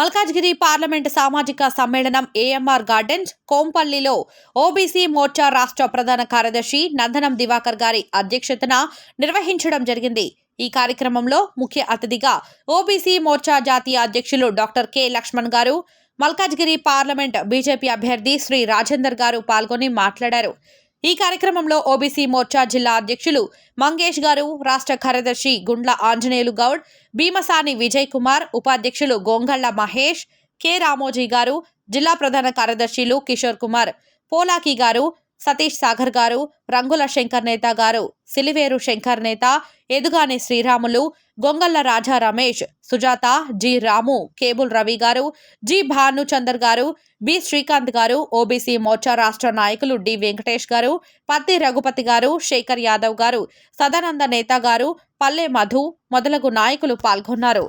Malkajgiri parliament సామాజిక సమ్మేళనం AMR gardens కోంపల్లిలో ఓబీసీ మోర్చా రాష్ట్ర ప్రధాన కార్యదర్శి నందనం దివాకర్ గారి అధ్యక్షతన నిర్వహించడం జరిగింది. ఈ కార్యక్రమంలో ముఖ్య అతిథిగా ఓబీసీ మోర్చా జాతీయ అధ్యక్షులు డాక్టర్ కె లక్ష్మణ్ గారు మల్కాజ్గిరి పార్లమెంట్ బీజేపీ అభ్యర్థి శ్రీ రాజేందర్ గారు పాల్గొని మాట్లాడారు. ఈ కార్యక్రమంలో ఓబీసీ మోర్చా జిల్లా అధ్యక్షులు మంగేష్ గారు రాష్ట్ర కార్యదర్శి గుండ్ల ఆంజనేయులు గౌడ్ భీమసాని విజయ్ కుమార్ ఉపాధ్యక్షులు గోంగళ్ళ మహేష్ కె రామోజీ గారు జిల్లా ప్రధాన కార్యదర్శులు కిషోర్ కుమార్ పోలాకి గారు సతీష్ సాగర్ గారు రంగుల శంకర్ నేత గారు సిలివేరు శంకర్ నేత Edugani Sriramulu Gongalla Raja Ramesh Sujatha G Ramu cable Ravi garu G Bhanuchandar గారు బి శ్రీకాంత్ గారు ఓబీసీ మోర్చా రాష్ట్ర నాయకులు డి వెంకటేష్ గారు పత్తి రఘుపతి గారు శేఖర్ యాదవ్ గారు సదానంద నేత గారు పల్లె మధు మొదలగు నాయకులు పాల్గొన్నారు.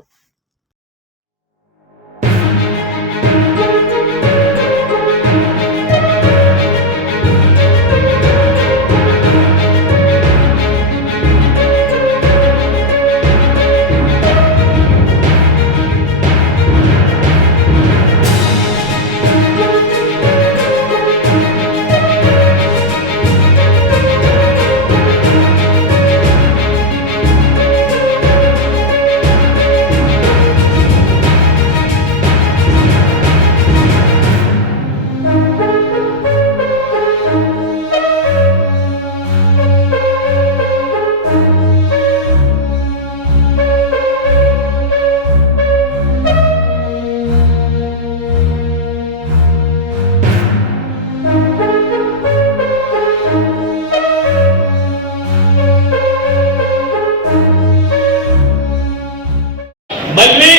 మళ్ళీ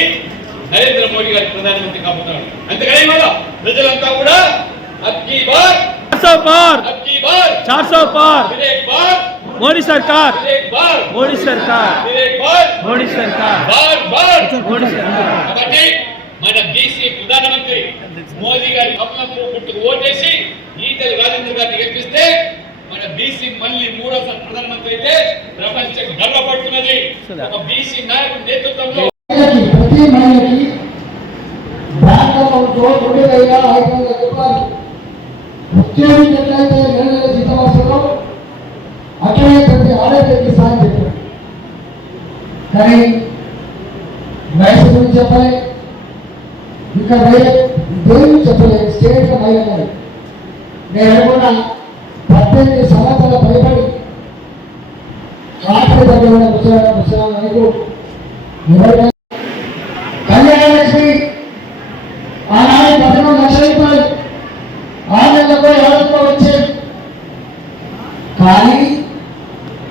నరేంద్ర మోడీ గారు ప్రధానమంత్రి కాబోతున్నాడు. అంతేగాని మన ప్రజలంతా కూడా అబ్జీ అబ్జీ చార్ సో పార్. మోడీ సర్కార్. మోడీ సర్కార్. మోడీ సర్కార్. మోడీ సర్కార్. మన బీసీ ప్రధానమంత్రి మోదీ గారి కమలంపూర్ గుట్టుకు ఓటేసి ఈటల రాజేంద్ర గారిని గెలిపిస్తే మన బీసీ మళ్ళీ మూడోసారి ప్రధానమంత్రి అయితే ప్రపంచం గర్వపడుతున్నది. ఒక బీసీ నాయకుడి నేతృత్వంలో మహిళకి, ప్రతి మహిళకి బ్యాంక్ అకౌంట్లో తొమ్మిది వేల వందల రూపాయలు ఉద్యోగికి ఎట్లయితే నెల నెల జీతం వస్తుందో అట్లనే ప్రతి ఆడపిల్లకి సాయం కానీ వయసు గురించి చెప్పలే ఇంకా వేరే దేని చెప్పలేదు స్టేట్ మహిళలు నేను అనుకున్నా పద్దెనిమిది సంవత్సరాల భయపడి రాత్రి దగ్గర ఎవరైనా నెలలకు ఎవరికో కానీ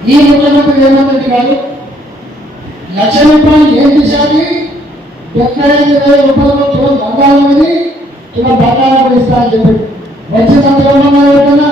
ఈ ముఖ్యమంత్రి ఏమంటే కాదు లక్ష రూపాయలు ఏం చేశాలి డెబ్బై ఐదు వేల రూపాయలు తులం బంగారం అని తులం బంగారం ఇస్తా అని చెప్పాడు. వచ్చే సంవత్సరం ఎవరికైనా